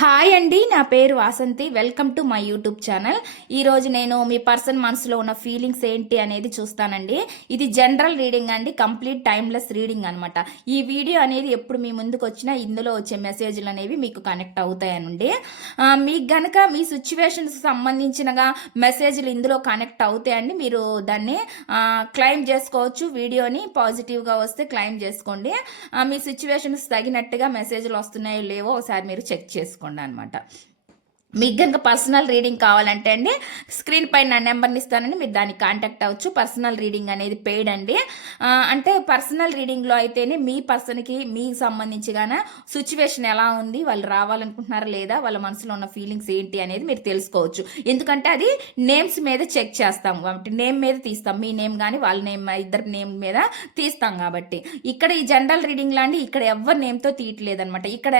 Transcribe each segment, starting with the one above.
Hi అండి నా పేరు Vasanthi. Welcome to my YouTube channel ఈరోజు నేను మీ పర్సన్ మనసులో ఉన్న ఫీలింగ్స్ ఏంటి అనేది చూస్తానండి. ఇది జనరల్ రీడింగ్ అండి కంప్లీట్ టైమ్లెస్ రీడింగ్ అనమాట ఈ వీడియో అనేది ఎప్పుడు మీ ముందుకు వచ్చినా ఇందులో వచ్చే మెసేజ్లు అనేవి మీకు కనెక్ట్ అవుతాయనండి. మీకు గనక మీ సిచ్యువేషన్స్ సంబంధించినగా మెసేజ్లు ఇందులో కనెక్ట్ అవుతాయండి మీరు దాన్ని క్లైమ్ చేసుకోవచ్చు. వీడియోని పాజిటివ్గా వస్తే క్లైమ్ చేసుకోండి. మీ సిచ్యువేషన్స్ తగినట్టుగా మెసేజ్లు వస్తున్నాయో లేవో ఒకసారి మీరు చెక్ చేసుకోండి. అనమాట మీకు కనుక పర్సనల్ రీడింగ్ కావాలంటే అండి స్క్రీన్ పైన నా నెంబర్ని ఇస్తానని మీరు దాన్ని కాంటాక్ట్ అవ్వచ్చు. పర్సనల్ రీడింగ్ అనేది పెయిడ్ అండి. అంటే పర్సనల్ రీడింగ్లో అయితేనే మీ పర్సన్కి మీకు సంబంధించిగానే సిచ్యువేషన్ ఎలా ఉంది వాళ్ళు రావాలనుకుంటున్నారా లేదా వాళ్ళ మనసులో ఉన్న ఫీలింగ్స్ ఏంటి అనేది మీరు తెలుసుకోవచ్చు. ఎందుకంటే అది నేమ్స్ మీద చెక్ చేస్తాం కాబట్టి నేమ్ మీద తీస్తాం. మీ నేమ్ కానీ వాళ్ళ నేమ్ ఇద్దరి నేమ్ మీద తీస్తాం కాబట్టి. ఇక్కడ ఈ జనరల్ రీడింగ్ లాంటి ఇక్కడ ఎవరి నేమ్తో తీయట్లేదు అనమాట ఇక్కడ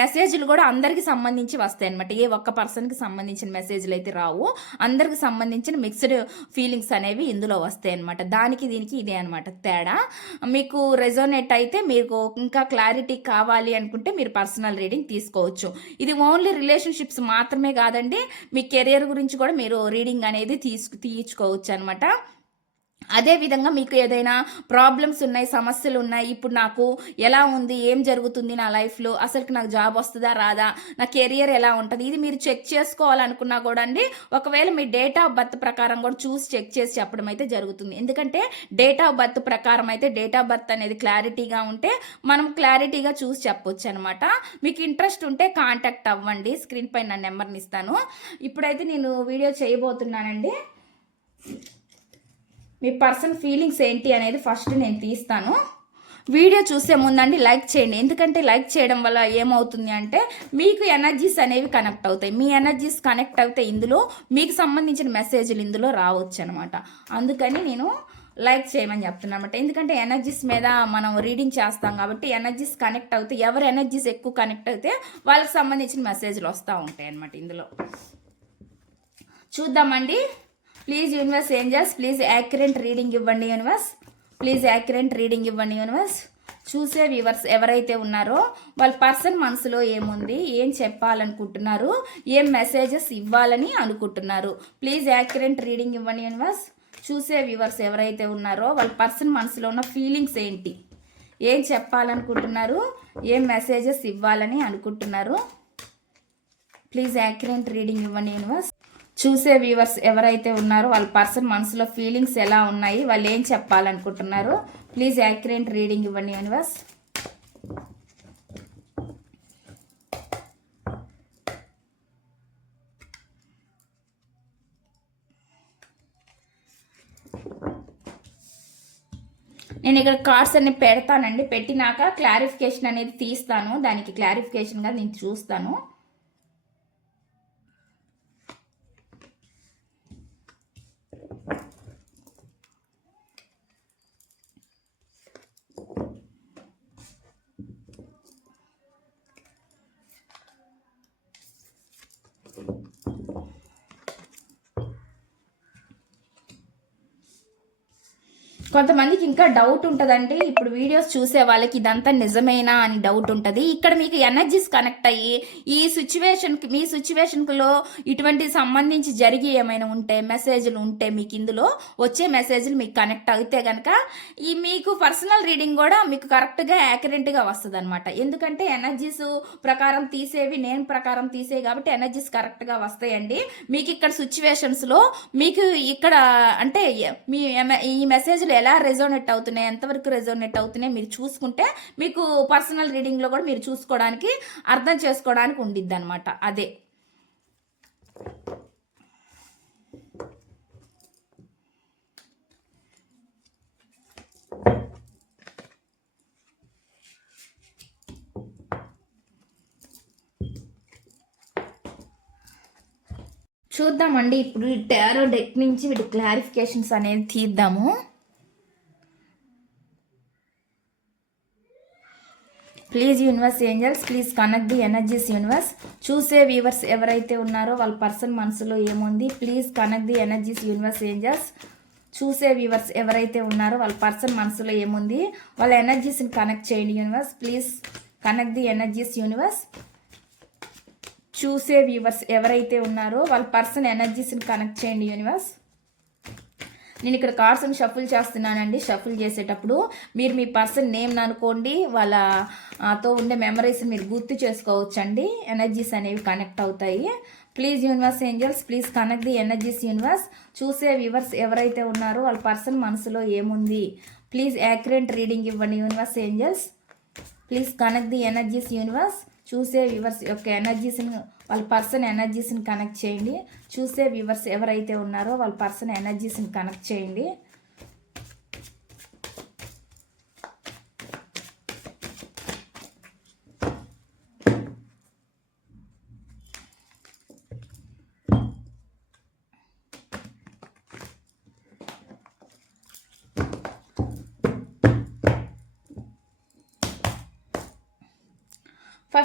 మెసేజ్లు కూడా అందరికి సంబంధించి వస్తాయి అనమాట ఏ ఒక్క పర్సన్కి సంబంధించిన మెసేజ్లు అయితే రావు. అందరికి సంబంధించిన మిక్స్డ్ ఫీలింగ్స్ అనేవి ఇందులో వస్తాయి అనమాట దానికి దీనికి ఇదే అనమాట తేడా. మీకు రెజోనేట్ అయితే మీకు ఇంకా క్లారిటీ కావాలి అనుకుంటే మీరు పర్సనల్ రీడింగ్ తీసుకోవచ్చు. ఇది ఓన్లీ రిలేషన్షిప్స్ మాత్రమే కాదండి మీ కెరియర్ గురించి కూడా మీరు రీడింగ్ అనేది తీసుకు తీయించుకోవచ్చు అనమాట అదే విధంగా మీకు ఏదైనా ప్రాబ్లమ్స్ ఉన్నాయి సమస్యలు ఉన్నాయి ఇప్పుడు నాకు ఎలా ఉంది ఏం జరుగుతుంది నా లైఫ్లో అసలు నాకు జాబ్ వస్తుందా రాదా? నా కెరియర్ ఎలా ఉంటుంది? ఇది మీరు చెక్ చేసుకోవాలనుకున్నా కూడా అండి ఒకవేళ మీ డేట్ ఆఫ్ బర్త్ ప్రకారం కూడా చూసి చెక్ చేసి చెప్పడం అయితే జరుగుతుంది. ఎందుకంటే డేట్ ఆఫ్ బర్త్ ప్రకారం అయితే డేట్ ఆఫ్ బర్త్ అనేది క్లారిటీగా ఉంటే మనం క్లారిటీగా చూసి చెప్పొచ్చు అనమాట మీకు ఇంట్రెస్ట్ ఉంటే కాంటాక్ట్ అవ్వండి స్క్రీన్ పైన నా నెంబర్ని ఇస్తాను. ఇప్పుడైతే నేను వీడియో చేయబోతున్నానండి. మీ పర్సన్ ఫీలింగ్స్ ఏంటి అనేది ఫస్ట్ నేను తీస్తాను. వీడియో చూసే ముందండి లైక్ చేయండి. ఎందుకంటే లైక్ చేయడం వల్ల ఏమవుతుంది అంటే మీకు ఎనర్జీస్ అనేవి కనెక్ట్ అవుతాయి. మీ ఎనర్జీస్ కనెక్ట్ అవుతే ఇందులో మీకు సంబంధించిన మెసేజ్లు ఇందులో రావచ్చు అనమాట అందుకని నేను లైక్ చేయమని చెప్తున్నాను అనమాట ఎందుకంటే ఎనర్జీస్ మీద మనం రీడింగ్ చేస్తాం కాబట్టి ఎనర్జీస్ కనెక్ట్ అవుతే ఎవరు ఎనర్జీస్ ఎక్కువ కనెక్ట్ అయితే వాళ్ళకి సంబంధించిన మెసేజ్లు వస్తూ ఉంటాయి అనమాట ఇందులో. చూద్దామండి. Please universe angels please accurate reading ఇవ్వండి యూనివర్స్ ప్లీజ్ యాక్యురెంట్ రీడింగ్ ఇవ్వండి యూనివర్స్ చూసే వ్యూవర్స్ ఎవరైతే ఉన్నారో వాళ్ళ పర్సన్ మనసులో ఏముంది ఏం చెప్పాలనుకుంటున్నారు ఏం మెసేజెస్ ఇవ్వాలని అనుకుంటున్నారు. ప్లీజ్ యాక్యురెంట్ రీడింగ్ ఇవ్వండి యూనివర్స్ చూసే వ్యూవర్స్ ఎవరైతే ఉన్నారో వాళ్ళ పర్సన్ మనసులో ఉన్న ఫీలింగ్స్ ఏంటి ఏం చెప్పాలనుకుంటున్నారు ఏం మెసేజెస్ ఇవ్వాలని అనుకుంటున్నారు. ప్లీజ్ యాక్యురెంట్ రీడింగ్ ఇవ్వండి యూనివర్స్ చూసే వ్యూవర్స్ ఎవరైతే ఉన్నారో వాళ్ళ పర్సన్ మనసులో ఫీలింగ్స్ ఎలా ఉన్నాయి వాళ్ళు ఏం చెప్పాలనుకుంటున్నారు ప్లీజ్ యాక్యురెంట్ రీడింగ్ ఇవ్వండి యూనివర్స్ నేను ఇక్కడ కార్డ్స్ అన్ని పెడతానండి. పెట్టినాక క్లారిఫికేషన్ అనేది తీస్తాను. దానికి క్లారిఫికేషన్గా నేను చూస్తాను. కొంతమందికి ఇంకా డౌట్ ఉంటుందండి. ఇప్పుడు వీడియోస్ చూసే వాళ్ళకి ఇదంతా నిజమేనా అని డౌట్ ఉంటుంది. ఇక్కడ మీకు ఎనర్జీస్ కనెక్ట్ అయ్యి ఈ సిచ్యువేషన్కి మీ సిచ్యువేషన్లో ఇటువంటి సంబంధించి జరిగి ఏమైనా ఉంటే మెసేజ్లు ఉంటే మీకు ఇందులో వచ్చే మెసేజ్లు మీకు కనెక్ట్ అయితే కనుక ఈ మీకు పర్సనల్ రీడింగ్ కూడా మీకు కరెక్ట్గా యాక్యురెంట్గా వస్తుంది అనమాట ఎందుకంటే ఎనర్జీస్ ప్రకారం తీసేవి నేను ప్రకారం తీసేవి కాబట్టి ఎనర్జీస్ కరెక్ట్గా వస్తాయండి. మీకు ఇక్కడ సిచ్యువేషన్స్లో మీకు ఇక్కడ అంటే మీ ఈ మెసేజ్లు ఎలా రెజోనేట్ అవుతున్నాయి ఎంతవరకు రెజోనేట్ అవుతున్నాయి మీరు చూసుకుంటే మీకు పర్సనల్ రీడింగ్లో కూడా మీరు చూసుకోవడానికి అర్థం చేసుకోవడానికి ఉండిద్ది అనమాట అదే. చూద్దామండి ఇప్పుడు టారో డెక్ నుంచి వీటి క్లారిఫికేషన్స్ అనేది తీద్దాము. Please universe angels please connect the energies universe చూసే వ్యూవర్స్ ఎవరైతే ఉన్నారో వాళ్ళ పర్సన్ మనసులో ఏముంది? Please connect the energies universe angels చూసే వ్యూవర్స్ ఎవరైతే ఉన్నారో వాళ్ళ పర్సన్ మనసులో ఏముంది? వాళ్ళ ఎనర్జీస్ని కనెక్ట్ చేయండి universe please connect the energies universe చూసే వ్యూవర్స్ ఎవరైతే ఉన్నారో వాళ్ళ పర్సన్ ఎనర్జీస్ని కనెక్ట్ చేయండి యూనివర్స్ నేను ఇక్కడ కార్డ్స్ని షఫుల్ చేస్తున్నానండి. షఫుల్ చేసేటప్పుడు మీరు మీ పర్సన్ నేమ్ అనుకోండి. వాళ్ళ ఆ, తో ఉండే మెమరీస్ మీరు గుర్తు చేసుకోవచ్చండి. ఎనర్జీస్ అనేవి కనెక్ట్ అవుతాయి. Please universe angels please connect the energies universe. చూసే వ్యూవర్స్ ఎవరైతే ఉన్నారో వాళ్ళ పర్సన్ మనసులో ఏముంది? ప్లీజ్ యాక్యురేట్ రీడింగ్ ఇవ్వండి universe angels. Please connect the energies universe. చూసే వ్యూవర్స్ యొక్క ఎనర్జీస్ని వాళ్ళ పర్సన్ ఎనర్జీస్ని కనెక్ట్ చేయండి. చూసే వ్యూవర్స్ ఎవరైతే ఉన్నారో వాళ్ళ పర్సన్ ఎనర్జీస్ని కనెక్ట్ చేయండి.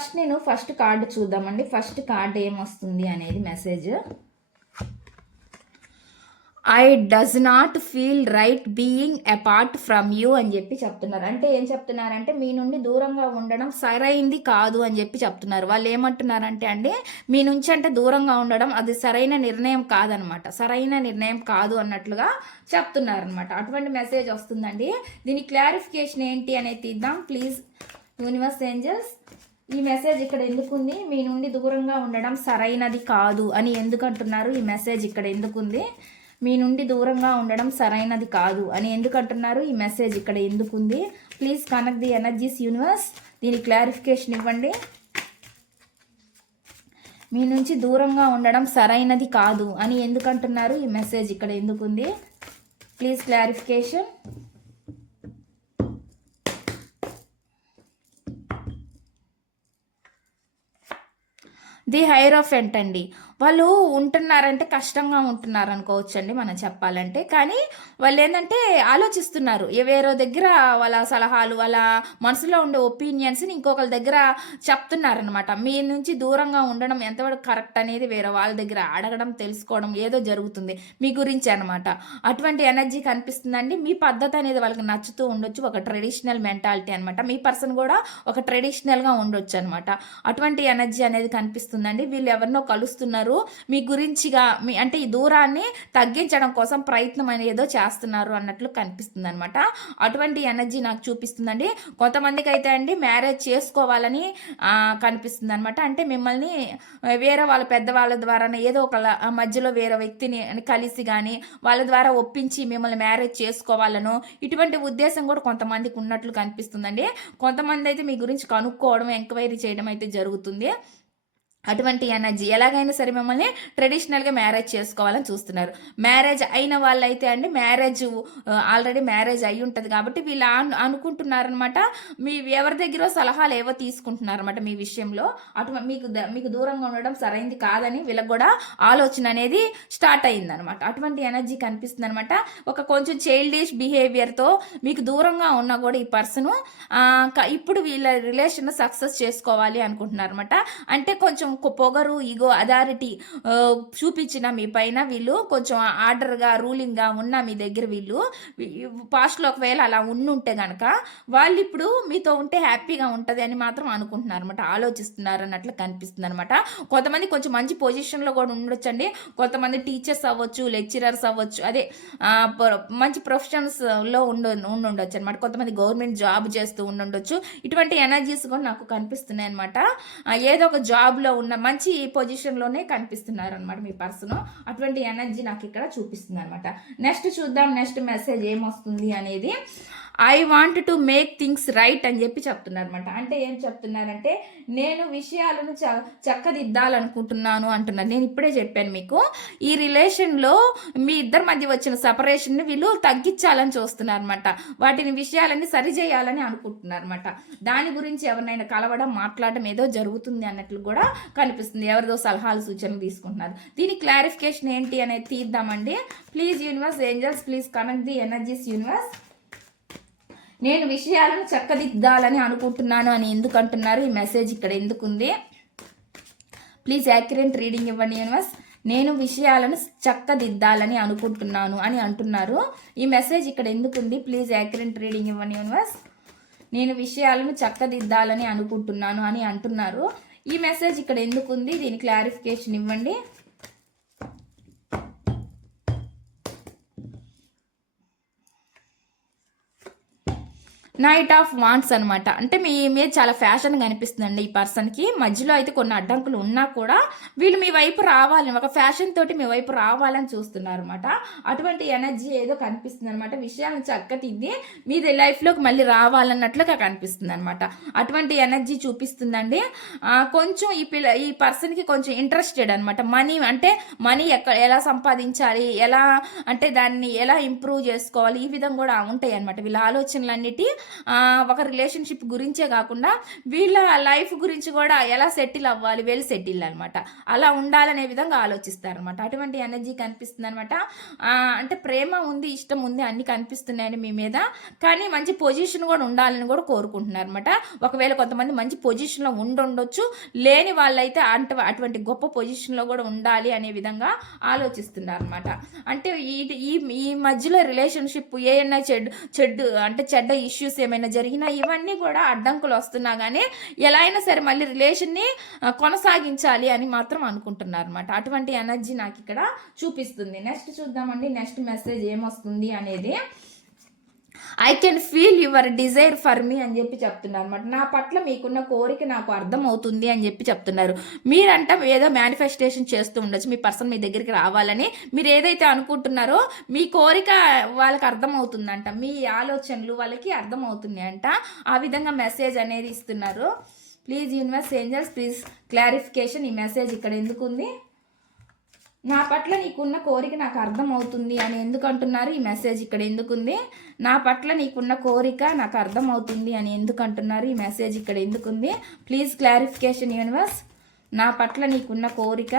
ఫస్ట్ నేను ఫస్ట్ కార్డు చూద్దామండి. ఫస్ట్ కార్డు ఏమొస్తుంది అనేది message. I does not feel right being apart from you అని చెప్పి చెప్తున్నారు. అంటే ఏం చెప్తున్నారంటే మీ నుండి దూరంగా ఉండడం సరైంది కాదు అని చెప్పి చెప్తున్నారు. వాళ్ళు ఏమంటున్నారంటే అండి మీ నుంచి అంటే దూరంగా ఉండడం అది సరైన నిర్ణయం కాదనమాట. సరైన నిర్ణయం కాదు అన్నట్లుగా చెప్తున్నారనమాట. అటువంటి మెసేజ్ వస్తుందండి. దీని క్లారిఫికేషన్ ఏంటి అనేది ఇద్దాం ప్లీజ్ యూనివర్స్ ఏంజల్స్. ఈ మెసేజ్ ఇక్కడ ఎందుకుంది? మీ నుండి దూరంగా ఉండడం సరైనది కాదు అని ఎందుకంటున్నారు? ఈ మెసేజ్ ఇక్కడ ఎందుకుంది? మీ నుండి దూరంగా ఉండడం సరైనది కాదు అని ఎందుకు అంటున్నారు ఈ మెసేజ్ ఇక్కడ ఎందుకుంది? Please connect the energies universe దీని క్లారిఫికేషన్ ఇవ్వండి. మీ నుంచి దూరంగా ఉండడం సరైనది కాదు అని ఎందుకంటున్నారు? ఈ మెసేజ్ ఇక్కడ ఎందుకుంది? ప్లీజ్ క్లారిఫికేషన్ ది హైరోఫెంట్ అండి వాళ్ళు ఉంటున్నారంటే కష్టంగా ఉంటున్నారు అనుకోవచ్చండి మనం చెప్పాలంటే. కానీ వాళ్ళు ఏంటంటే ఆలోచిస్తున్నారు. వేరే దగ్గర వాళ్ళ సలహాలు వాళ్ళ మనసులో ఉండే ఒపీనియన్స్ని ఇంకొకరి దగ్గర చెప్తున్నారనమాట మీ నుంచి దూరంగా ఉండడం ఎంతవరకు కరెక్ట్ అనేది వేరే వాళ్ళ దగ్గర అడగడం తెలుసుకోవడం ఏదో జరుగుతుంది. మీ గురించి అనమాట అటువంటి ఎనర్జీ కనిపిస్తుందండి. మీ పద్ధతి అనేది వాళ్ళకి నచ్చుతూ ఉండొచ్చు. ఒక ట్రెడిషనల్ మెంటాలిటీ అనమాట మీ పర్సన్ కూడా ఒక ట్రెడిషనల్గా ఉండొచ్చు అనమాట అటువంటి ఎనర్జీ అనేది కనిపిస్తుందండి. వీళ్ళు ఎవరినో కలుస్తున్నారు. మీ గురించిగా మీ అంటే ఈ దూరాన్ని తగ్గించడం కోసం ప్రయత్నం అనేది ఏదో చేస్తున్నారు అన్నట్లు కనిపిస్తుంది అనమాట అటువంటి ఎనర్జీ నాకు చూపిస్తుందండి. కొంతమందికి అయితే అండి మ్యారేజ్ చేసుకోవాలని కనిపిస్తుంది అనమాట అంటే మిమ్మల్ని వేరే వాళ్ళ పెద్దవాళ్ళ ద్వారా ఏదో ఒక మధ్యలో వేరే వ్యక్తిని కలిసి కానీ వాళ్ళ ద్వారా ఒప్పించి మిమ్మల్ని మ్యారేజ్ చేసుకోవాలను ఇటువంటి ఉద్దేశం కూడా కొంతమందికి ఉన్నట్లు కనిపిస్తుందండి. కొంతమంది అయితే మీ గురించి కనుక్కోవడం ఎంక్వైరీ చేయడం అయితే జరుగుతుంది. అటువంటి ఎనర్జీ ఎలాగైనా సరే మిమ్మల్ని ట్రెడిషనల్గా మ్యారేజ్ చేసుకోవాలని చూస్తున్నారు. మ్యారేజ్ అయిన వాళ్ళైతే అండి మ్యారేజ్ ఆల్రెడీ మ్యారేజ్ అయి ఉంటుంది కాబట్టి వీళ్ళు అనుకుంటున్నారనమాట మీ ఎవరి దగ్గర సలహాలు ఏవో తీసుకుంటున్నారనమాట మీ విషయంలో. అటు మీకు ద- మీకు దూరంగా ఉండడం సరైంది కాదని వీళ్ళకి కూడా ఆలోచన అనేది స్టార్ట్ అయిందనమాట అటువంటి ఎనర్జీ కనిపిస్తుంది అనమాట ఒక కొంచెం చైల్డిష్ బిహేవియర్తో మీకు దూరంగా ఉన్నా కూడా ఈ పర్సన్ ఇప్పుడు వీళ్ళ రిలేషన్ సక్సెస్ చేసుకోవాలి అనుకుంటున్నారు అనమాట అంటే కొంచెం పొగరు ఇగో అథారిటీ చూపించిన మీ పైన వీళ్ళు కొంచెం ఆర్డర్గా రూలింగ్గా ఉన్న మీ దగ్గర వీళ్ళు పాస్ట్లో ఒకవేళ అలా ఉండుంటే కనుక వాళ్ళు ఇప్పుడు మీతో ఉంటే హ్యాపీగా ఉంటుంది అని మాత్రం అనుకుంటున్నారు అనమాట ఆలోచిస్తున్నారు అన్నట్లు కనిపిస్తుంది అనమాట కొంతమంది కొంచెం మంచి పొజిషన్లో కూడా ఉండొచ్చండి. కొంతమంది టీచర్స్ అవ్వచ్చు లెక్చరర్స్ అవ్వచ్చు అదే మంచి ప్రొఫెషన్స్లో ఉండు ఉండొచ్చు అనమాట కొంతమంది గవర్నమెంట్ జాబ్ చేస్తూ ఉండుండొచ్చు. ఇటువంటి ఎనర్జీస్ కూడా నాకు కనిపిస్తున్నాయి అనమాట ఏదో ఒక జాబ్లో ఉన్న మంచి పొజిషన్లోనే కనిపిస్తున్నారు అనమాట మీ పర్సన్ అటువంటి ఎనర్జీ నాకు ఇక్కడ చూపిస్తుంది అనమాట నెక్స్ట్ చూద్దాం నెక్స్ట్ మెసేజ్ ఏమొస్తుంది అనేది. I want to make things right అని చెప్పి చెప్తున్నారు అనమాట అంటే ఏం చెప్తున్నారంటే నేను విషయాలను చ చక్కదిద్దాలనుకుంటున్నాను అంటున్నారు. నేను ఇప్పుడే చెప్పాను మీకు ఈ రిలేషన్లో మీ ఇద్దరి మధ్య వచ్చిన సపరేషన్ని వీళ్ళు తగ్గించాలని చూస్తున్నారు అనమాట వాటిని విషయాలన్నీ సరిచేయాలని అనుకుంటున్నారు అనమాట దాని గురించి ఎవరినైనా కలవడం మాట్లాడడం ఏదో జరుగుతుంది అన్నట్లు కూడా కనిపిస్తుంది. ఎవరిదో సలహాలు సూచనలు తీసుకుంటున్నారు. దీని క్లారిఫికేషన్ ఏంటి అనేది తీద్దామండి. Please universe angels please connect the energies universe నేను విషయాలను చక్కదిద్దాలని అనుకుంటున్నాను అని ఎందుకు అంటున్నారు ఈ మెసేజ్ ఇక్కడ ఎందుకుంది? ప్లీజ్ యాక్యురేట్ రీడింగ్ ఇవ్వండి యూనివర్స్. నేను విషయాలను చక్కదిద్దాలని అనుకుంటున్నాను అని అంటున్నారు. ఈ మెసేజ్ ఇక్కడ ఎందుకుంది? ప్లీజ్ యాక్యురేట్ రీడింగ్ ఇవ్వండి యూనివర్స్. నేను విషయాలను చక్కదిద్దాలని అనుకుంటున్నాను అని అంటున్నారు. ఈ మెసేజ్ ఇక్కడ ఎందుకు ఉంది దీని క్లారిఫికేషన్ ఇవ్వండి. నైట్ ఆఫ్ వాంట్స్ అనమాట అంటే మీ మీద చాలా ఫ్యాషన్గా అనిపిస్తుందండి ఈ పర్సన్కి మధ్యలో అయితే కొన్ని అడ్డంకులు ఉన్నా కూడా వీళ్ళు మీ వైపు రావాలని ఒక ఫ్యాషన్ తోటి మీ వైపు రావాలని చూస్తున్నారు అనమాట అటువంటి ఎనర్జీ ఏదో కనిపిస్తుంది అనమాట విషయాలను చక్కతిద్ది మీది లైఫ్లోకి మళ్ళీ రావాలన్నట్లుగా కనిపిస్తుంది అనమాట అటువంటి ఎనర్జీ చూపిస్తుందండి. కొంచెం ఈ పిల్ల ఈ పర్సన్కి కొంచెం ఇంట్రెస్టెడ్ అనమాట మనీ అంటే మనీ ఎక్కడ ఎలా సంపాదించాలి ఎలా అంటే దాన్ని ఎలా ఇంప్రూవ్ చేసుకోవాలి ఈ విధంగా కూడా ఉంటాయి అనమాట వీళ్ళ ఆలోచనలన్నిటి. ఒక రిలేషన్షిప్ గురించే కాకుండా వీళ్ళ లైఫ్ గురించి కూడా ఎలా సెటిల్ అవ్వాలి వెల్ సెటిల్ అనమాట అలా ఉండాలనే విధంగా ఆలోచిస్తారు అనమాట అటువంటి ఎనర్జీ కనిపిస్తుంది అనమాట అంటే ప్రేమ ఉంది ఇష్టం ఉంది అన్ని కనిపిస్తున్నాయని మీ మీద. కానీ మంచి పొజిషన్ కూడా ఉండాలని కూడా కోరుకుంటున్నారు అనమాట ఒకవేళ కొంతమంది మంచి పొజిషన్లో ఉండుండొచ్చు లేని వాళ్ళైతే అంట అటువంటి గొప్ప పొజిషన్లో కూడా ఉండాలి అనే విధంగా ఆలోచిస్తున్నారు అనమాట అంటే ఈ ఈ ఈ మధ్యలో రిలేషన్షిప్ ఏమైనా చెడు చెడ్డు అంటే చెడ్డ ఇష్యూస్ ఏమైనా జరిగినా ఇవన్నీ కూడా అడ్డంకులు వస్తున్నా కానీ ఎలా అయినా సరే మళ్ళీ రిలేషన్ని కొనసాగించాలి అని మాత్రం అనుకుంటున్నారు అనమాట అటువంటి ఎనర్జీ నాకు ఇక్కడ చూపిస్తుంది. నెక్స్ట్ చూద్దామండి. నెక్స్ట్ మెసేజ్ ఏమొస్తుంది అనేది. I can feel your desire for me అని చెప్పి చెప్తున్నారు అనమాట నా పట్ల మీకున్న కోరిక నాకు అర్థం అవుతుంది అని చెప్పి చెప్తున్నారు. మీరంట ఏదో మేనిఫెస్టేషన్ చేస్తూ ఉండొచ్చు. మీ పర్సన్ మీ దగ్గరికి రావాలని మీరు ఏదైతే అనుకుంటున్నారో మీ కోరిక వాళ్ళకి అర్థం అవుతుందంట మీ ఆలోచనలు వాళ్ళకి అర్థం ఆ విధంగా మెసేజ్ అనేది ఇస్తున్నారు. Please universe angels please clarification ఈ మెసేజ్ ఇక్కడ ఎందుకు ఉంది నా పట్ల నీకున్న కోరిక నాకు అర్థం అవుతుంది అని ఎందుకు అంటున్నారు ఈ మెసేజ్ ఇక్కడ ఎందుకుంది? నా పట్ల నీకున్న కోరిక నాకు అర్థమవుతుంది అని ఎందుకు అంటున్నారు ఈ మెసేజ్ ఇక్కడ ఎందుకుంది? ప్లీజ్ క్లారిఫికేషన్ యూనివర్స్ నా పట్ల నీకున్న కోరిక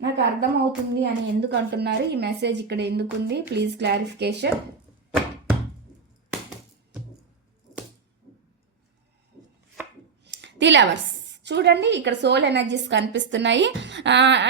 నాకు అర్థమవుతుంది అని ఎందుకు అంటున్నారు ఈ మెసేజ్ ఇక్కడ ఎందుకుంది? ప్లీజ్ క్లారిఫికేషన్ ది లవర్స్ చూడండి ఇక్కడ సోల్ ఎనర్జీస్ కనిపిస్తున్నాయి.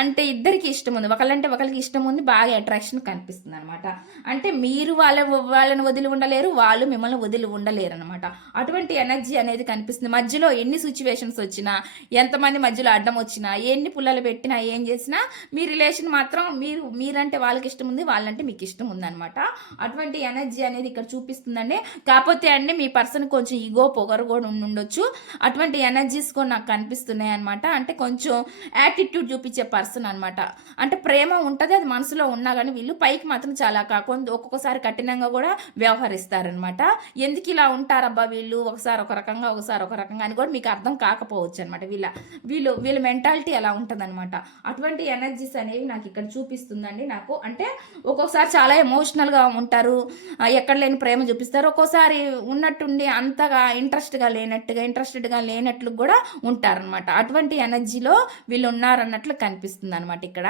అంటే ఇద్దరికి ఇష్టం ఉంది. ఒకళ్ళంటే ఒకరికి ఇష్టం ఉంది బాగా అట్రాక్షన్ కనిపిస్తుంది అనమాట అంటే మీరు వాళ్ళ వాళ్ళని వదిలి ఉండలేరు వాళ్ళు మిమ్మల్ని వదిలి ఉండలేరు అనమాట అటువంటి ఎనర్జీ అనేది కనిపిస్తుంది. మధ్యలో ఎన్ని సిచ్యువేషన్స్ వచ్చినా ఎంతమంది మధ్యలో అడ్డం వచ్చినా ఎన్ని పుల్లలు పెట్టినా ఏం చేసినా మీ రిలేషన్ మాత్రం మీరు మీరంటే వాళ్ళకి ఇష్టం ఉంది వాళ్ళంటే మీకు ఇష్టం ఉందనమాట అటువంటి ఎనర్జీ అనేది ఇక్కడ చూపిస్తుందండి. కాకపోతే అండి మీ పర్సన్ కొంచెం ఈగో పొగరు కూడా ఉండి ఉండొచ్చు అటువంటి ఎనర్జీస్ కూడా నాకు కనిపిస్తున్నాయి అనమాట అంటే కొంచెం యాటిట్యూడ్ చూపించే పర్సన్ అనమాట అంటే ప్రేమ ఉంటుంది అది మనసులో ఉన్నా కానీ వీళ్ళు పైకి మాత్రం చాలా కాకుండా ఒక్కొక్కసారి కఠినంగా కూడా వ్యవహరిస్తారనమాట ఎందుకు ఇలా ఉంటారబ్బా వీళ్ళు? ఒకసారి ఒక రకంగా ఒకసారి ఒక రకంగా అని కూడా మీకు అర్థం కాకపోవచ్చు అనమాట వీళ్ళ. వీళ్ళు వీళ్ళ మెంటాలిటీ అలా ఉంటుందన్నమాట. అటువంటి ఎనర్జీస్ అనేవి నాకు ఇక్కడ చూపిస్తుందండి నాకు. అంటే ఒక్కొక్కసారి చాలా ఎమోషనల్గా ఉంటారు. ఎక్కడ లేని ప్రేమ చూపిస్తారు. ఒక్కోసారి ఉన్నట్టుండి అంతగా ఇంట్రెస్ట్గా లేనట్టుగా ఇంట్రెస్టెడ్గా లేనట్లు కూడా ఉంటారు. ఉంటారనమాట అటువంటి ఎనర్జీలో వీళ్ళు ఉన్నారన్నట్లు కనిపిస్తుంది అనమాట ఇక్కడ.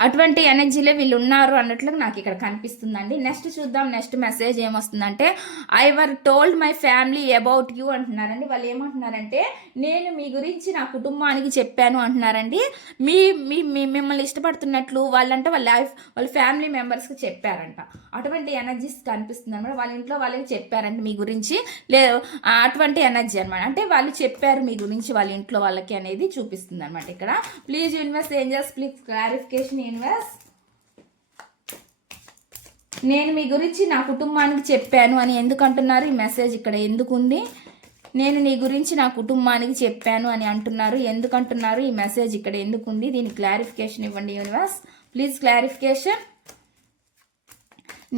అటువంటి ఎనర్జీలో వీళ్ళు ఉన్నారు అన్నట్లు నాకు ఇక్కడ కనిపిస్తుందండి. నెక్స్ట్ చూద్దాం. నెక్స్ట్ మెసేజ్ ఏమొస్తుందంటే I were told my family about you అంటున్నారండి. వాళ్ళు ఏమంటున్నారంటే నేను మీ గురించి నా కుటుంబానికి చెప్పాను అంటున్నారండి. మీ మీ మీ- మిమ్మల్ని ఇష్టపడుతున్నట్లు వాళ్ళంటే వాళ్ళ లైఫ్ వాళ్ళ ఫ్యామిలీ మెంబర్స్కి చెప్పారంట. అటువంటి ఎనర్జీస్ కనిపిస్తుంది అనమాట వాళ్ళ ఇంట్లో వాళ్ళకి చెప్పారంట మీ గురించి. లే అటువంటి ఎనర్జీ అనమాట అంటే వాళ్ళు చెప్పారు మీ గురించి వాళ్ళ ఇంట్లో వాళ్ళకి అనేది చూపిస్తుంది అనమాట ఇక్కడ. Please universe angels please clarification universe నేను మీ గురించి నా కుటుంబానికి చెప్పాను అని ఎందుకు అంటున్నారు? ఈ మెసేజ్ ఇక్కడ ఎందుకు ఉంది? నేను నీ గురించి నా కుటుంబానికి చెప్పాను అని అంటున్నారు. ఎందుకు అంటున్నారు? ఈ మెసేజ్ ఇక్కడ ఎందుకు ఉంది? దీని క్లారిఫికేషన్ ఇవ్వండి యూనివర్స్. ప్లీజ్ క్లారిఫికేషన్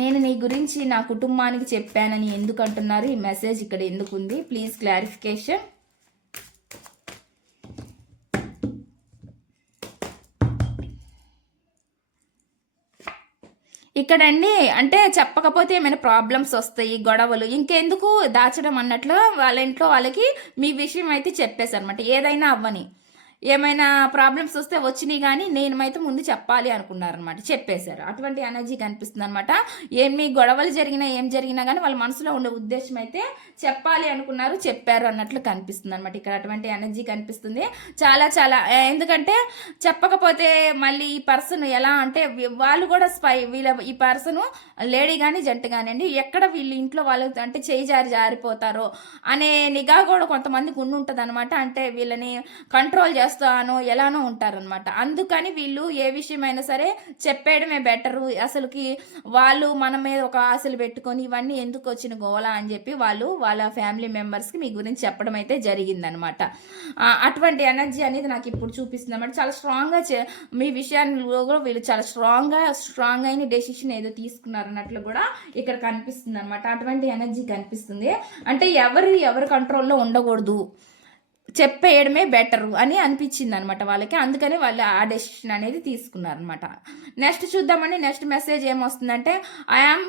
నేను నీ గురించి నా కుటుంబానికి చెప్పానని ఎందుకు అంటున్నారు? ఈ మెసేజ్ ఇక్కడ ఎందుకు ఉంది? ప్లీజ్ క్లారిఫికేషన్ ఇక్కడండి అంటే చెప్పకపోతే ఏమైనా ప్రాబ్లమ్స్ వస్తాయి గొడవలు ఇంకెందుకు దాచడం అన్నట్లు వాళ్ళ ఇంట్లో వాళ్ళకి మీ విషయం అయితే చెప్పేశారు అనమాట ఏదైనా అవ్వని. ఏమైనా ప్రాబ్లమ్స్ వస్తే వచ్చినాయి కానీ నేనమైతే ముందు చెప్పాలి అనుకున్నారనమాట. చెప్పేశారు. అటువంటి ఎనర్జీ కనిపిస్తుంది అనమాట ఏమి గొడవలు జరిగినా ఏం జరిగినా కానీ వాళ్ళ మనసులో ఉండే ఉద్దేశం అయితే చెప్పాలి అనుకున్నారు చెప్పారు అన్నట్లు కనిపిస్తుంది అనమాట ఇక్కడ అటువంటి ఎనర్జీ కనిపిస్తుంది. చాలా చాలా ఎందుకంటే చెప్పకపోతే మళ్ళీ ఈ పర్సన్ ఎలా అంటే వాళ్ళు కూడా స్పై వీళ్ళ ఈ పర్సన్ లేడీ కానీ జంట కానివ్వండి ఎక్కడ వీళ్ళు ఇంట్లో వాళ్ళు అంటే చేయి జారి జారిపోతారో అనే నిఘా కూడా కొంతమందికి ఉండి ఉంటుంది అనమాట అంటే వీళ్ళని కంట్రోల్ చేస్తారు చేస్తానో ఎలానో ఉంటారనమాట అందుకని వీళ్ళు ఏ విషయమైనా సరే చెప్పేయడమే బెటరు అసలుకి వాళ్ళు మన మీద ఒక ఆశలు పెట్టుకొని ఇవన్నీ ఎందుకు వచ్చిన గోల అని చెప్పి వాళ్ళు వాళ్ళ ఫ్యామిలీ మెంబర్స్కి మీ గురించి చెప్పడం అయితే జరిగిందనమాట అటువంటి ఎనర్జీ అనేది నాకు ఇప్పుడు చూపిస్తుంది అనమాట చాలా స్ట్రాంగ్గా చే మీ విషయాల్లో కూడా వీళ్ళు చాలా స్ట్రాంగ్గా స్ట్రాంగ్ అయిన డెసిషన్ ఏదో తీసుకున్నారు అన్నట్లు కూడా ఇక్కడ కనిపిస్తుంది అనమాట అటువంటి ఎనర్జీ కనిపిస్తుంది. అంటే ఎవరు ఎవరి కంట్రోల్లో ఉండకూడదు. చెప్పేయడమే బెటరు అని అనిపించింది అనమాట వాళ్ళకి. అందుకని వాళ్ళు ఆ డెసిషన్ అనేది తీసుకున్నారనమాట. నెక్స్ట్ చూద్దామని నెక్స్ట్ మెసేజ్ ఏమొస్తుందంటే ఐఆమ్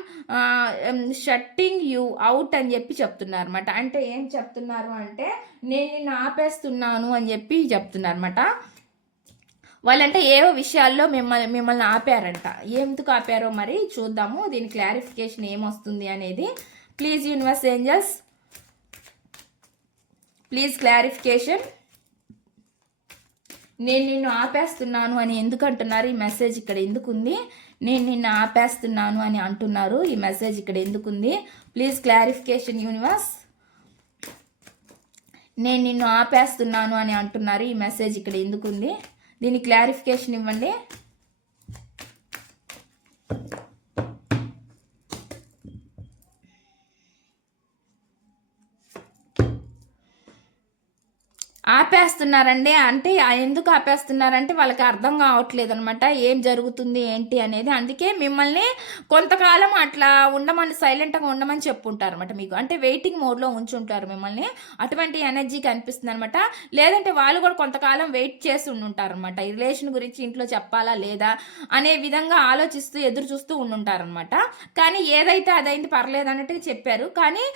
షట్టింగ్ యూ అవుట్ అని చెప్పి చెప్తున్నారు అనమాట అంటే ఏం చెప్తున్నారు అంటే నేను నిన్ను ఆపేస్తున్నాను అని చెప్పి చెప్తున్నారు అనమాట వాళ్ళంటే ఏవో విషయాల్లో మిమ్మల్ని మిమ్మల్ని ఆపారంట. ఎందుకు ఆపారో మరి? చూద్దాము. దీని క్లారిఫికేషన్ ఏమొస్తుంది అనేది. Please universe angels please clarification. నేను నిన్ను ఆపేస్తున్నాను అని ఎందుకు అంటున్నారు? ఈ మెసేజ్ ఇక్కడ ఎందుకు ఉంది? నేను నిన్ను ఆపేస్తున్నాను అని అంటున్నారు. ఈ మెసేజ్ ఇక్కడ ఎందుకుంది ప్లీజ్ క్లారిఫికేషన్ యూనివర్స్. నేను నిన్ను ఆపేస్తున్నాను అని అంటున్నారు. ఈ మెసేజ్ ఇక్కడ ఎందుకుంది దీని క్లారిఫికేషన్ ఇవ్వండి. ఆపేస్తున్నారండి. అంటే ఎందుకు ఆపేస్తున్నారంటే వాళ్ళకి అర్థం కావట్లేదు అనమాట ఏం జరుగుతుంది ఏంటి అనేది. అందుకే మిమ్మల్ని కొంతకాలం అట్లా ఉండమని సైలెంట్గా ఉండమని చెప్పుంటారు అనమాట మీకు. అంటే వెయిటింగ్ మోడ్లో ఉంచుంటారు మిమ్మల్ని. అటువంటి ఎనర్జీ కనిపిస్తుంది అనమాట లేదంటే వాళ్ళు కూడా కొంతకాలం వెయిట్ చేసి ఉండుంటారు అనమాట ఈ రిలేషన్ గురించి ఇంట్లో చెప్పాలా లేదా అనే విధంగా ఆలోచిస్తూ ఎదురు చూస్తూ ఉండుంటారనమాట కానీ ఏదైతే అదైంది పర్లేదు అన్నట్టుగా చెప్పారు. కానీ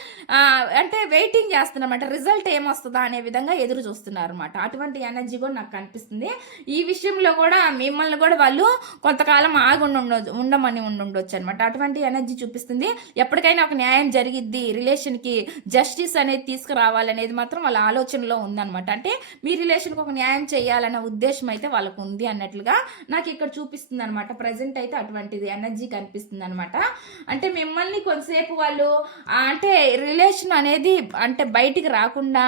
అంటే వెయిటింగ్ చేస్తున్నారన్నమాట. రిజల్ట్ ఏమొస్తుందా అనే విధంగా ఎదురు చూస్తున్నారు. అనమాట అటువంటి ఎనర్జీ కూడా నాకు కనిపిస్తుంది. ఈ విషయంలో కూడా మిమ్మల్ని కూడా వాళ్ళు కొంతకాలం ఆగి ఉండొచ్చు ఉండమని ఉండొచ్చు అనమాట అటువంటి ఎనర్జీ చూపిస్తుంది. ఎప్పటికైనా ఒక న్యాయం జరిగిద్ది. రిలేషన్కి జస్టిస్ అనేది తీసుకురావాలనేది మాత్రం వాళ్ళ ఆలోచనలో ఉందనమాట అంటే మీ రిలేషన్కి ఒక న్యాయం చేయాలన్న ఉద్దేశం అయితే వాళ్ళకు ఉంది అన్నట్లుగా నాకు ఇక్కడ చూపిస్తుంది అనమాట ప్రజెంట్ అయితే అటువంటిది ఎనర్జీ కనిపిస్తుంది అనమాట అంటే మిమ్మల్ని కొంతసేపు వాళ్ళు అంటే రిలేషన్ అనేది అంటే బయటికి రాకుండా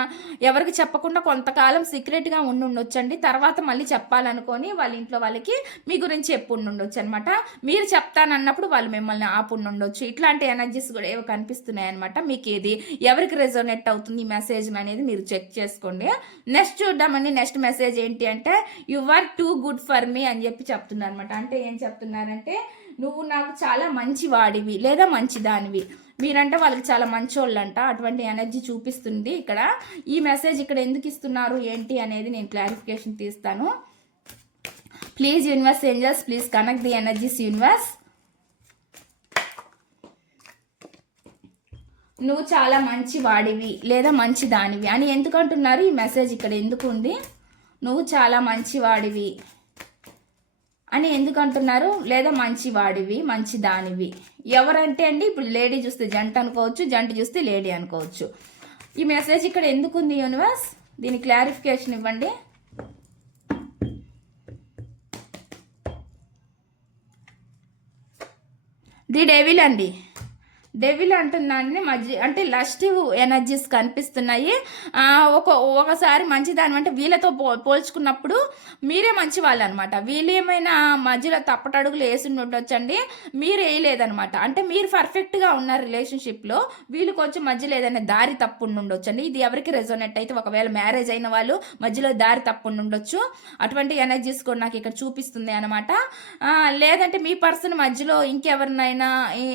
ఎవరికి చెప్పకుండా కొంతకాలం సీక్రెట్గా ఉండి ఉండొచ్చండి తర్వాత మళ్ళీ చెప్పాలనుకొని వాళ్ళ ఇంట్లో వాళ్ళకి మీ గురించి చెప్పు ఉండొచ్చు అనమాట మీరు చెప్తానన్నప్పుడు వాళ్ళు మిమ్మల్ని ఆపు ఉండొచ్చు ఇట్లాంటి ఎనర్జీస్ కూడా ఏవో కనిపిస్తున్నాయి అనమాట మీకు ఏది ఎవరికి రెజోనేట్ అవుతుంది ఈ మెసేజ్ అనేది మీరు చెక్ చేసుకోండి. నెక్స్ట్ చూద్దామండి. నెక్స్ట్ మెసేజ్ ఏంటి అంటే you are too good for me అని చెప్పి చెప్తున్నారు అనమాట అంటే ఏం చెప్తున్నారంటే నువ్వు నాకు చాలా మంచి వాడివి లేదా మంచి దానివి మీరంటే వాళ్ళకి చాలా మంచోళ్ళంట. అటువంటి ఎనర్జీ చూపిస్తుంది ఇక్కడ. ఈ మెసేజ్ ఇక్కడ ఎందుకు ఇస్తున్నారు ఏంటి అనేది నేను క్లారిఫికేషన్ తీస్తాను. Please universe angels please connect the energies universe. నువ్వు చాలా మంచి వాడివి లేదా మంచి దానివి అని ఎందుకు అంటున్నారు ఈ మెసేజ్ ఇక్కడ ఎందుకు ఉంది? నువ్వు చాలా మంచి వాడివి అని ఎందుకు అంటున్నారు? లేదా మంచి వాడివి మంచి దానివి ఎవరంటే అండి ఇప్పుడు లేడీ చూస్తే జంట అనుకోవచ్చు జంట చూస్తే లేడీ అనుకోవచ్చు. ఈ మెసేజ్ ఇక్కడ ఎందుకు ఉంది యూనివర్స్ దీని క్లారిఫికేషన్ ఇవ్వండి. ది డెవిల్ అండి. డెవిల్ అంటున్నాను మధ్య అంటే లస్టివ్ ఎనర్జీస్ కనిపిస్తున్నాయి. ఒక ఒకసారి మంచిదాని అంటే వీళ్ళతో పో పోల్చుకున్నప్పుడు మీరే మంచి వాళ్ళు అనమాట వీళ్ళేమైనా మధ్యలో తప్పటడుగులు వేసి ఉండొచ్చండి. మీరు వేయలేదనమాట. అంటే మీరు పర్ఫెక్ట్గా ఉన్న రిలేషన్షిప్లో వీళ్ళు కొంచెం మధ్యలో ఏదైనా దారి తప్పు ఉండొచ్చండి. ఇది ఎవరికి రెజోనెట్ అయితే ఒకవేళ మ్యారేజ్ అయిన వాళ్ళు మధ్యలో దారి తప్పు ఉండొచ్చు. అటువంటి ఎనర్జీస్ కూడా నాకు ఇక్కడ చూపిస్తుంది అనమాట. లేదంటే మీ పర్సన్ మధ్యలో ఇంకెవరినైనా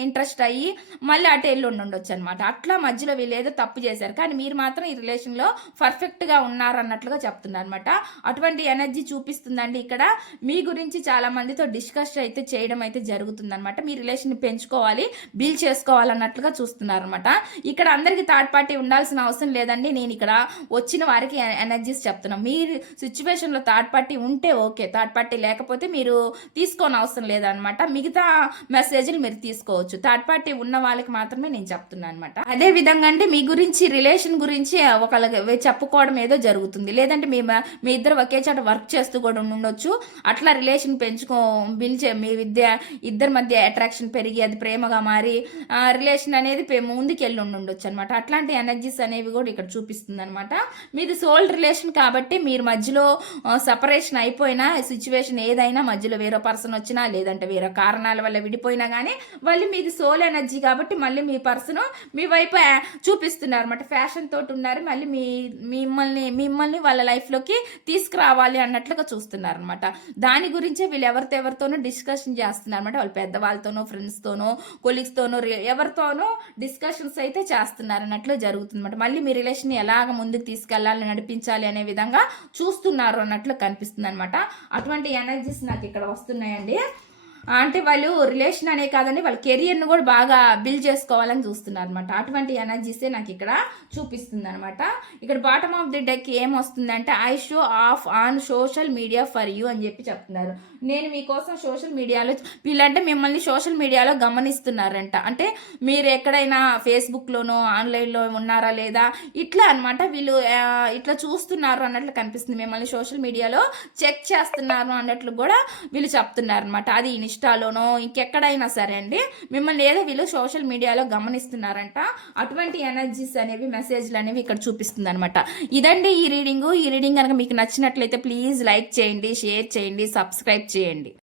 ఇంట్రెస్ట్ అయ్యి మళ్ళీ అటు వెళ్ళి ఉండొచ్చు అనమాట అట్లా మధ్యలో వీళ్ళు ఏదో తప్పు చేశారు. కానీ మీరు మాత్రం ఈ రిలేషన్లో పర్ఫెక్ట్గా ఉన్నారు అన్నట్లుగా చెప్తున్నారు అనమాట అటువంటి ఎనర్జీ చూపిస్తుందండి ఇక్కడ. మీ గురించి చాలా మందితో డిస్కస్ అయితే చేయడం అయితే జరుగుతుందనమాట మీ రిలేషన్ పెంచుకోవాలి బిల్ చేసుకోవాలన్నట్లుగా చూస్తున్నారనమాట ఇక్కడ అందరికీ థర్డ్ పార్టీ ఉండాల్సిన అవసరం లేదండి. నేను ఇక్కడ వచ్చిన వారికి ఎనర్జీస్ చెప్తున్నాను మీరు సిచ్యువేషన్లో థర్డ్ పార్టీ ఉంటే ఓకే. థర్డ్ పార్టీ లేకపోతే మీరు తీసుకోని అవసరం లేదనమాట మిగతా మెసేజ్లు మీరు తీసుకోవచ్చు. థర్డ్ పార్టీ ఉన్న వాళ్ళకి మాత్రమే నేను చెప్తున్నాను అనమాట అదే విధంగా అంటే మీ గురించి రిలేషన్ గురించి ఒకళ్ళకి చెప్పుకోవడం ఏదో జరుగుతుంది. లేదంటే మీ మీ ఇద్దరు ఒకే చోట వర్క్ చేస్తూ కూడా ఉండొచ్చు. అట్లా రిలేషన్ పెంచుకో పిలిచే మీ విద్య ఇద్దరి మధ్య అట్రాక్షన్ పెరిగి అది ప్రేమగా మారి రిలేషన్ అనేది ముందుకెళ్ళి ఉండొచ్చు అనమాట అట్లాంటి ఎనర్జీస్ అనేవి కూడా ఇక్కడ చూపిస్తుంది అనమాట మీది సోల్ రిలేషన్ కాబట్టి మీరు మధ్యలో సపరేషన్ అయిపోయినా సిచ్యువేషన్ ఏదైనా మధ్యలో వేరే పర్సన్ వచ్చినా లేదంటే వేరే కారణాల వల్ల విడిపోయినా కానీ మళ్ళీ మీది సోల్ ఎనర్జీ కాబట్టి కాబట్టి మళ్ళీ మీ పర్సను మీ వైపు చూపిస్తున్నారు అనమాట ఫ్యాషన్ తోటి ఉన్నారు మళ్ళీ మీ మిమ్మల్ని మిమ్మల్ని వాళ్ళ లైఫ్లోకి తీసుకురావాలి అన్నట్లుగా చూస్తున్నారు అనమాట దాని గురించే వీళ్ళు ఎవరితో ఎవరితోనో డిస్కషన్ చేస్తున్నారు అనమాట వాళ్ళ పెద్దవాళ్ళతోనో ఫ్రెండ్స్తోనో కొలీగ్స్తోనో ఎవరితోనో డిస్కషన్స్ అయితే చేస్తున్నారు అన్నట్లు జరుగుతుంది అనమాట మళ్ళీ మీ రిలేషన్ ఎలాగ ముందుకు తీసుకెళ్ళాలి నడిపించాలి అనే విధంగా చూస్తున్నారు అన్నట్లు కనిపిస్తుంది అనమాట అటువంటి ఎనర్జీస్ నాకు ఇక్కడ వస్తున్నాయండి. అంటే వాళ్ళు రిలేషన్ అనే కాదండి వాళ్ళ కెరియర్ను కూడా బాగా బిల్డ్ చేసుకోవాలని చూస్తున్నారు అనమాట అటువంటి ఎనర్జీసే నాకు ఇక్కడ చూపిస్తుంది అనమాట ఇక్కడ బాటమ్ ఆఫ్ ది డెక్ ఏం వస్తుందంటే I show off on social media for you అని చెప్పి చెప్తున్నారు. నేను మీకోసం సోషల్ మీడియాలో వీళ్ళంటే మిమ్మల్ని సోషల్ మీడియాలో గమనిస్తున్నారంట. అంటే మీరు ఎక్కడైనా ఫేస్బుక్లోనో ఆన్లైన్లో ఉన్నారా లేదా ఇట్లా అనమాట వీళ్ళు ఇట్లా చూస్తున్నారు అన్నట్లు కనిపిస్తుంది. మిమ్మల్ని సోషల్ మీడియాలో చెక్ చేస్తున్నారు అన్నట్లు కూడా వీళ్ళు చెప్తున్నారు అనమాట అది ఇన్స్టాలోనో ఇంకెక్కడైనా సరే అండి మిమ్మల్ని ఏదో వీళ్ళు సోషల్ మీడియాలో గమనిస్తున్నారంట. అటువంటి ఎనర్జీస్ అనేవి మెసేజ్లు అనేవి ఇక్కడ చూపిస్తుంది అనమాట ఇదండి ఈ రీడింగు. ఈ రీడింగ్ కనుక మీకు నచ్చినట్లయితే ప్లీజ్ లైక్ చేయండి షేర్ చేయండి సబ్స్క్రైబ్ చేయండి.